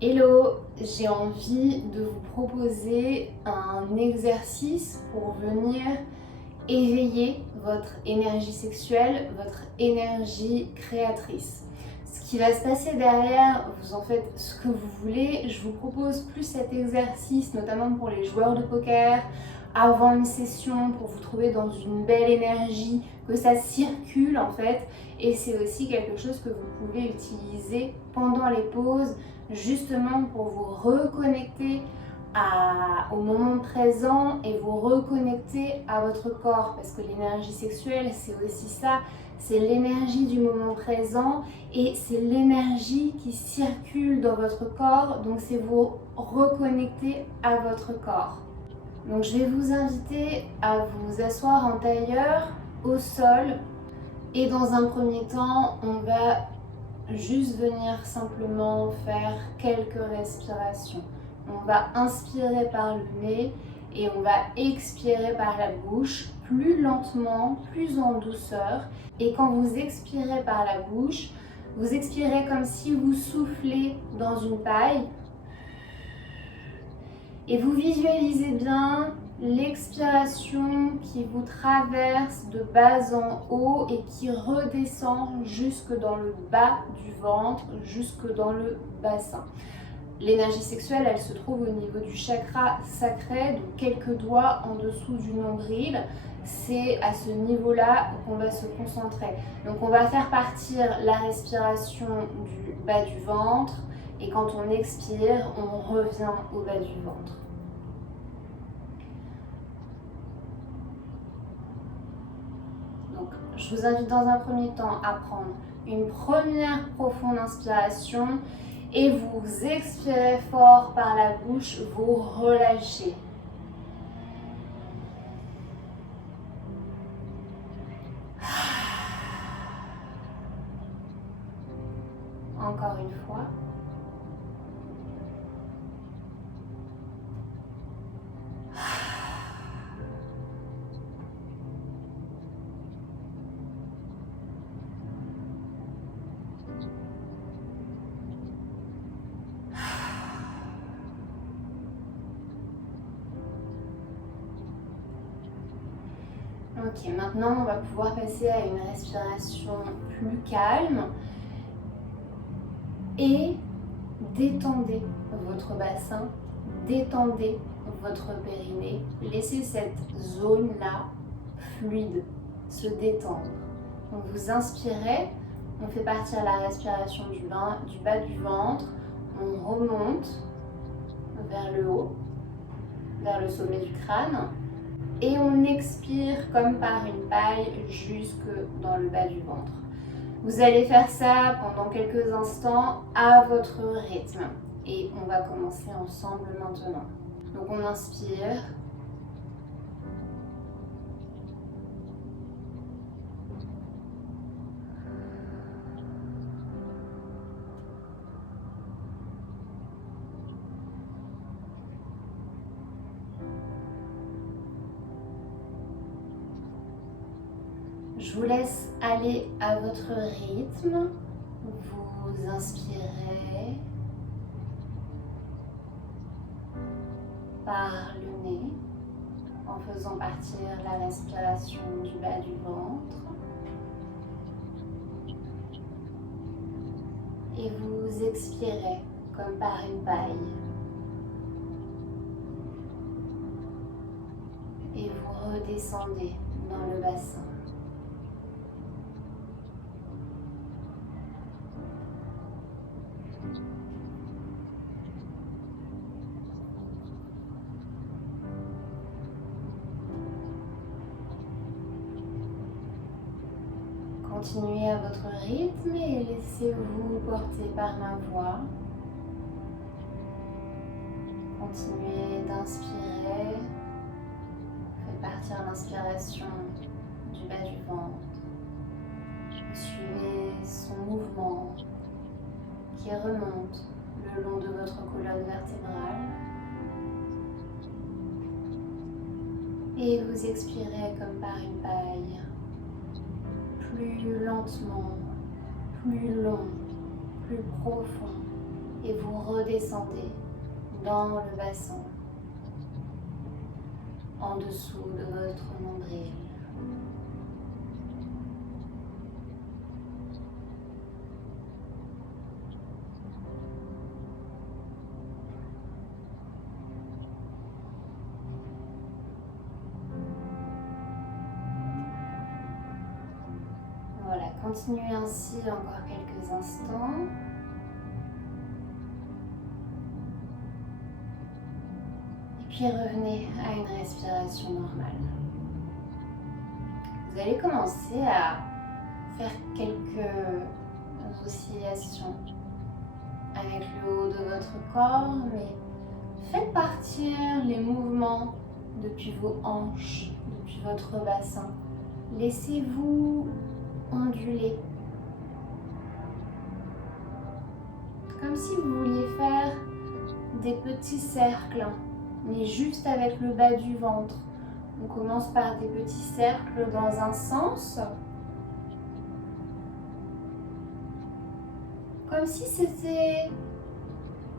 Hello, j'ai envie de vous proposer un exercice pour venir éveiller votre énergie sexuelle, votre énergie créatrice. Ce qui va se passer derrière, vous en faites ce que vous voulez. Je vous propose plus cet exercice, notamment pour les joueurs de poker, avant une session, pour vous trouver dans une belle énergie, que ça circule en fait. Et c'est aussi quelque chose que vous pouvez utiliser pendant les pauses, justement pour vous reconnecter au moment présent et vous reconnecter à votre corps, parce que l'énergie sexuelle, c'est aussi ça, c'est l'énergie du moment présent et c'est l'énergie qui circule dans votre corps, donc c'est vous reconnecter à votre corps. Donc je vais vous inviter à vous asseoir en tailleur au sol et dans un premier temps, on va juste venir simplement faire quelques respirations. On va inspirer par le nez et on va expirer par la bouche, plus lentement, plus en douceur. Et quand vous expirez par la bouche, vous expirez comme si vous soufflez dans une paille. Et vous visualisez bien l'expiration qui vous traverse de bas en haut et qui redescend jusque dans le bas du ventre, jusque dans le bassin. L'énergie sexuelle, elle se trouve au niveau du chakra sacré, donc quelques doigts en dessous du nombril. C'est à ce niveau-là qu'on va se concentrer. Donc on va faire partir la respiration du bas du ventre et quand on expire, on revient au bas du ventre. Donc je vous invite dans un premier temps à prendre une première profonde inspiration et vous expirez fort par la bouche, vous relâchez. Encore une fois. Ok, maintenant on va pouvoir passer à une respiration plus calme et détendez votre bassin, détendez votre périnée, laissez cette zone-là fluide se détendre. Donc vous inspirez, on fait partir la respiration du bas du ventre, on remonte vers le haut, vers le sommet du crâne et on expire comme par une paille jusque dans le bas du ventre. Vous allez faire ça pendant quelques instants à votre rythme et on va commencer ensemble maintenant. Donc on inspire. Je vous laisse aller à votre rythme. Vous inspirez par le nez en faisant partir la respiration du bas du ventre. Et vous expirez comme par une paille. Et vous redescendez dans le bassin. Continuez à votre rythme et laissez-vous porter par ma voix. Continuez d'inspirer. Faites partir l'inspiration du bas du ventre. Suivez son mouvement qui remonte le long de votre colonne vertébrale. Et vous expirez comme par une paille. Plus lentement, plus long, plus profond. et vous redescendez dans le bassin, en dessous de votre nombril. Voilà, continuez ainsi encore quelques instants. Et puis revenez à une respiration normale. Vous allez commencer à faire quelques oscillations avec le haut de votre corps, mais faites partir les mouvements depuis vos hanches, depuis votre bassin. Laissez-vous onduler. Comme si vous vouliez faire des petits cercles, mais juste avec le bas du ventre. On commence par des petits cercles dans un sens, comme si c'était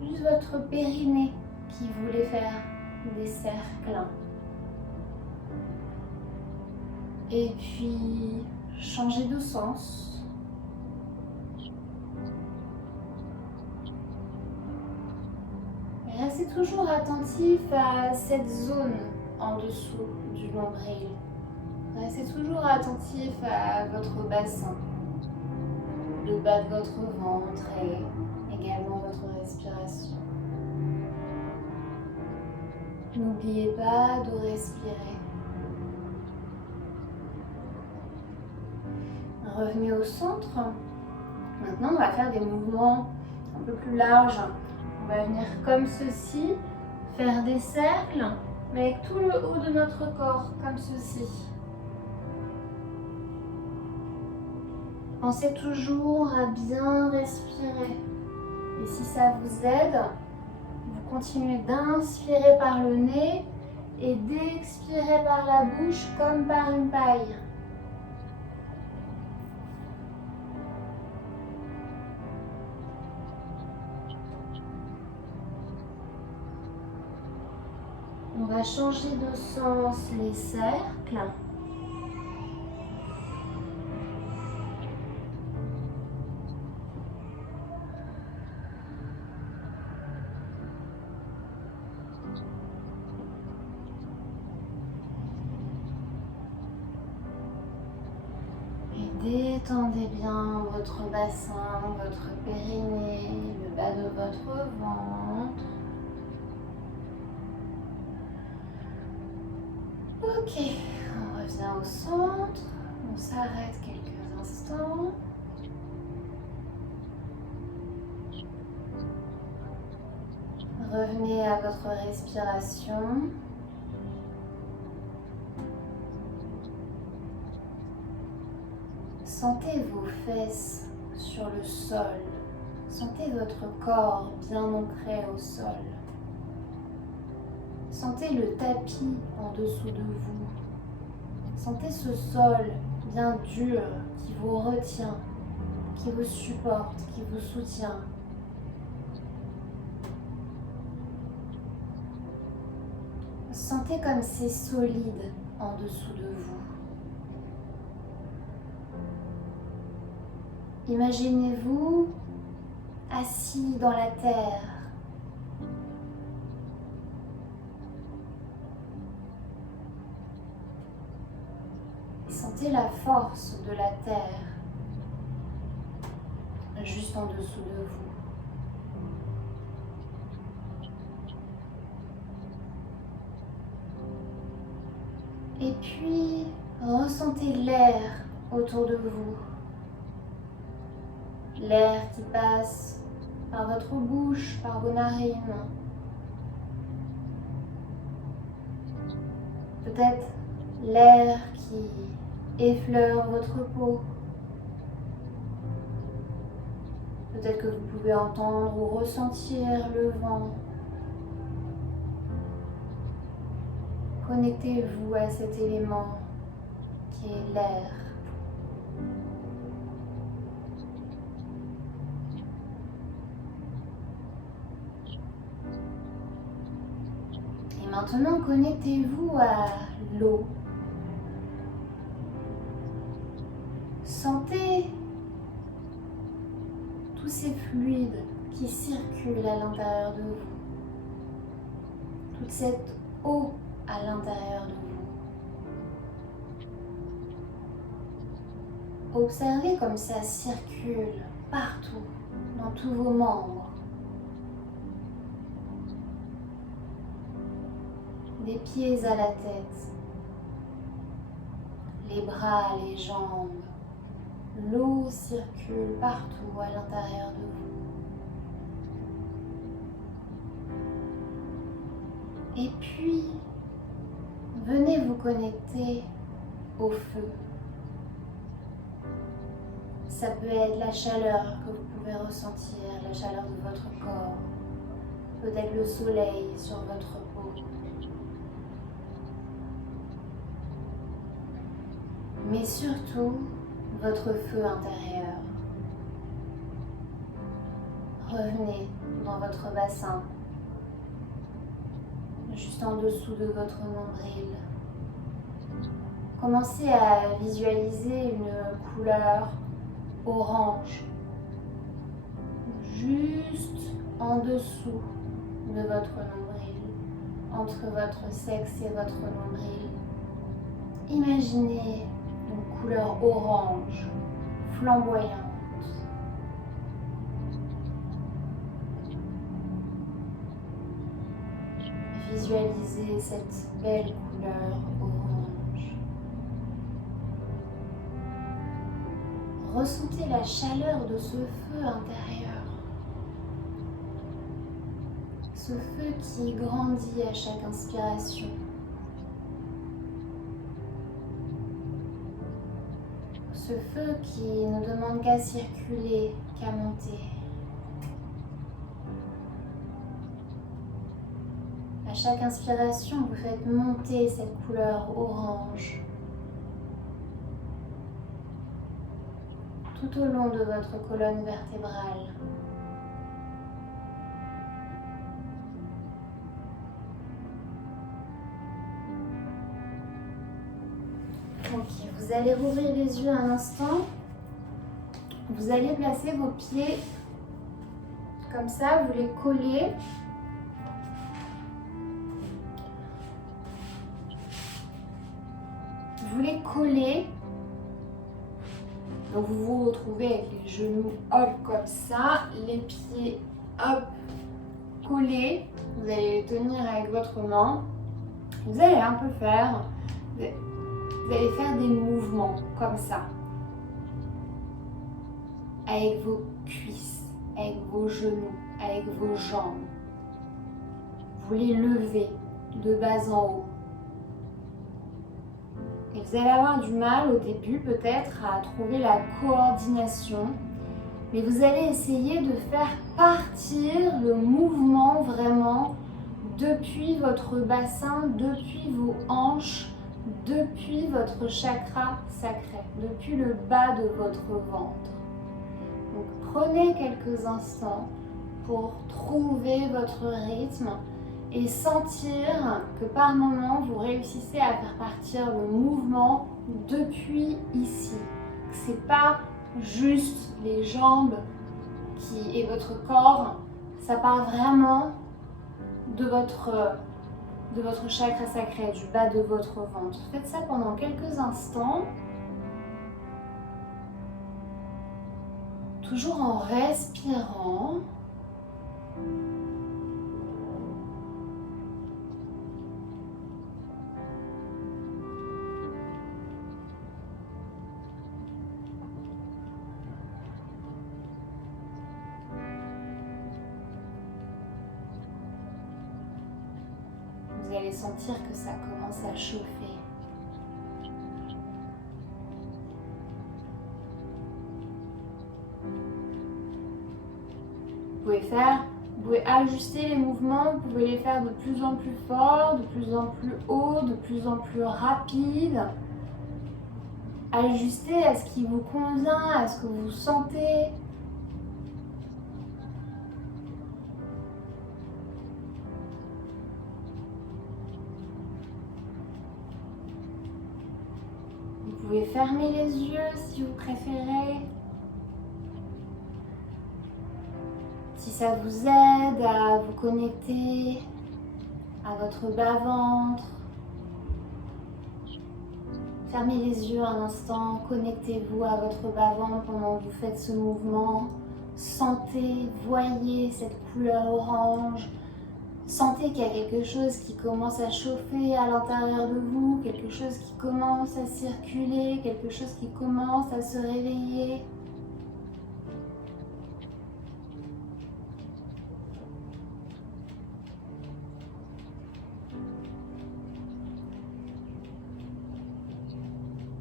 juste votre périnée qui voulait faire des cercles. Et puis, changez de sens. Et restez toujours attentif à cette zone en dessous du nombril. Restez toujours attentif à votre bassin, le bas de votre ventre et également votre respiration. N'oubliez pas de respirer. Revenez au centre. Maintenant, on va faire des mouvements un peu plus larges. On va venir comme ceci, faire des cercles, mais avec tout le haut de notre corps, comme ceci. Pensez toujours à bien respirer. Et si ça vous aide, vous continuez d'inspirer par le nez et d'expirer par la bouche comme par une paille. On va changer de sens les cercles. Et détendez bien votre bassin, votre périnée, le bas de votre ventre. Ok, on revient au centre, on s'arrête quelques instants. Revenez à votre respiration. Sentez vos fesses sur le sol. Sentez votre corps bien ancré au sol. Sentez le tapis en dessous de vous. Sentez ce sol bien dur qui vous retient, qui vous supporte, qui vous soutient. Sentez comme c'est solide en dessous de vous. Imaginez-vous assis dans la terre. Et sentez la force de la terre juste en dessous de vous. Et puis, ressentez l'air autour de vous. L'air qui passe par votre bouche, par vos narines. Peut-être l'air qui effleure votre peau. Peut-être que vous pouvez entendre ou ressentir le vent. Connectez-vous à cet élément qui est l'air. maintenant, connectez-vous à l'eau. Sentez tous ces fluides qui circulent à l'intérieur de vous. Toute cette eau à l'intérieur de vous. Observez comme ça circule partout, dans tous vos membres. Des pieds à la tête, les bras, les jambes. L'eau circule partout à l'intérieur de vous. Et puis, venez vous connecter au feu. Ça peut être la chaleur que vous pouvez ressentir, la chaleur de votre corps, peut-être le soleil sur votre peau. Mais surtout, votre feu intérieur. Revenez dans votre bassin, juste en dessous de votre nombril. Commencez à visualiser une couleur orange, juste en dessous de votre nombril, entre votre sexe et votre nombril. Imaginez une couleur orange, flamboyante. Visualisez cette belle couleur orange. Ressentez la chaleur de ce feu intérieur. Ce feu qui grandit à chaque inspiration. Ce feu qui ne demande qu'à circuler, qu'à monter. À chaque inspiration, vous faites monter cette couleur orange tout au long de votre colonne vertébrale. Ok, vous allez rouvrir les yeux un instant. Vous allez placer vos pieds comme ça, vous les collez. Vous les collez. Donc vous vous retrouvez avec les genoux hop comme ça, les pieds hop collés. Vous allez les tenir avec votre main. Vous allez un peu faire, vous allez faire des mouvements comme ça. Avec vos cuisses, avec vos genoux, avec vos jambes. Vous les levez de bas en haut. Et vous allez avoir du mal au début peut-être à trouver la coordination, mais vous allez essayer de faire partir le mouvement vraiment depuis votre bassin, depuis vos hanches, depuis votre chakra sacré, depuis le bas de votre ventre. Donc prenez quelques instants pour trouver votre rythme et sentir que par moment vous réussissez à faire partir le mouvement depuis ici. C'est pas juste les jambes et votre corps, ça part vraiment de votre chakra sacré, du bas de votre ventre. Faites ça pendant quelques instants. Toujours en respirant. Vous allez sentir que ça commence à chauffer. Vous pouvez ajuster les mouvements, vous pouvez les faire de plus en plus fort, de plus en plus haut, de plus en plus rapide. Ajustez à ce qui vous convient, à ce que vous sentez. pouvez fermer les yeux si vous préférez. Si ça vous aide à vous connecter à votre bas-ventre, fermez les yeux un instant, connectez-vous à votre bas-ventre pendant que vous faites ce mouvement. Sentez, voyez cette couleur orange. Sentez qu'il y a quelque chose qui commence à chauffer à l'intérieur de vous, quelque chose qui commence à circuler, quelque chose qui commence à se réveiller.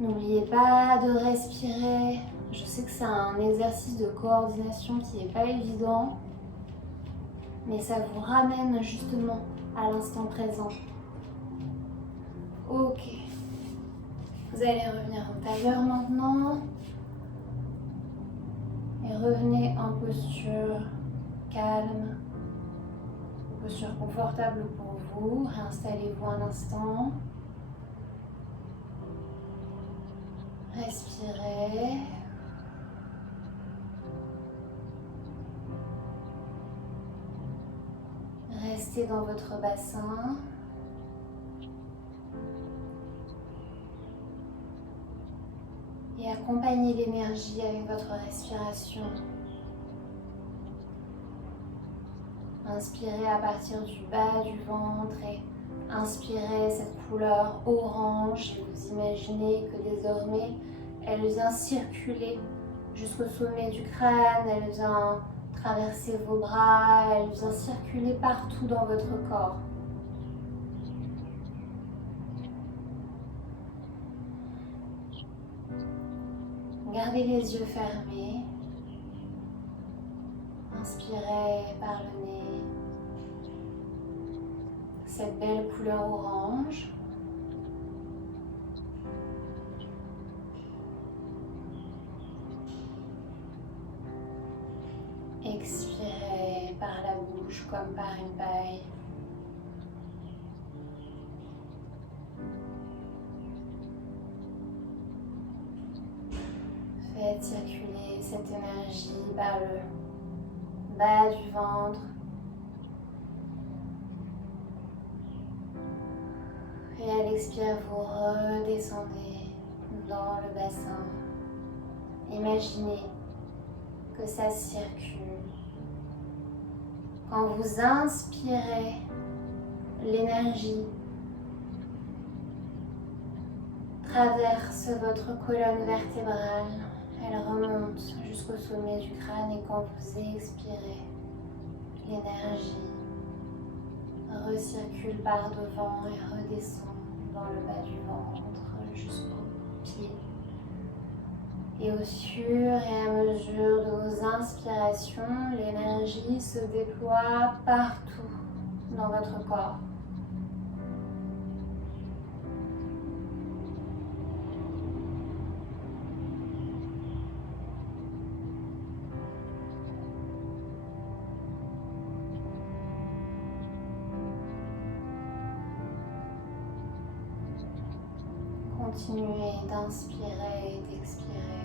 N'oubliez pas de respirer. Je sais que c'est un exercice de coordination qui n'est pas évident, mais ça vous ramène justement à l'instant présent. Ok. Vous allez revenir en tailleur maintenant. Et revenez en posture calme, posture confortable pour vous. Réinstallez-vous un instant. Respirez. Restez dans votre bassin. Et accompagnez l'énergie avec votre respiration. Inspirez à partir du bas du ventre et inspirez cette couleur orange et vous imaginez que désormais elle vient circuler jusqu'au sommet du crâne, elle vient traverser vos bras, elle vient circuler partout dans votre corps. Gardez les yeux fermés. Inspirez par le nez. Cette belle couleur orange. Expirez par la bouche comme par une paille. Faites circuler cette énergie par le bas du ventre. Et à l'expire, vous redescendez dans le bassin. Imaginez que ça circule. Quand vous inspirez, l'énergie traverse votre colonne vertébrale. Elle remonte jusqu'au sommet du crâne et quand vous expirez, l'énergie recircule par devant et redescend dans le bas du ventre jusqu'aux pieds. Et au fur et à mesure de vos inspirations, l'énergie se déploie partout dans votre corps. Continuez d'inspirer et d'expirer.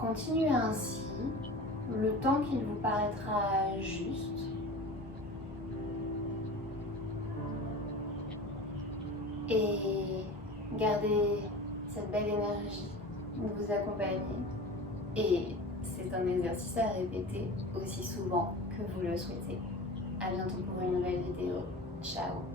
Continuez ainsi le temps qu'il vous paraîtra juste. Et gardez cette belle énergie vous accompagner. Et c'est un exercice à répéter aussi souvent que vous le souhaitez. À bientôt pour une nouvelle vidéo. Ciao!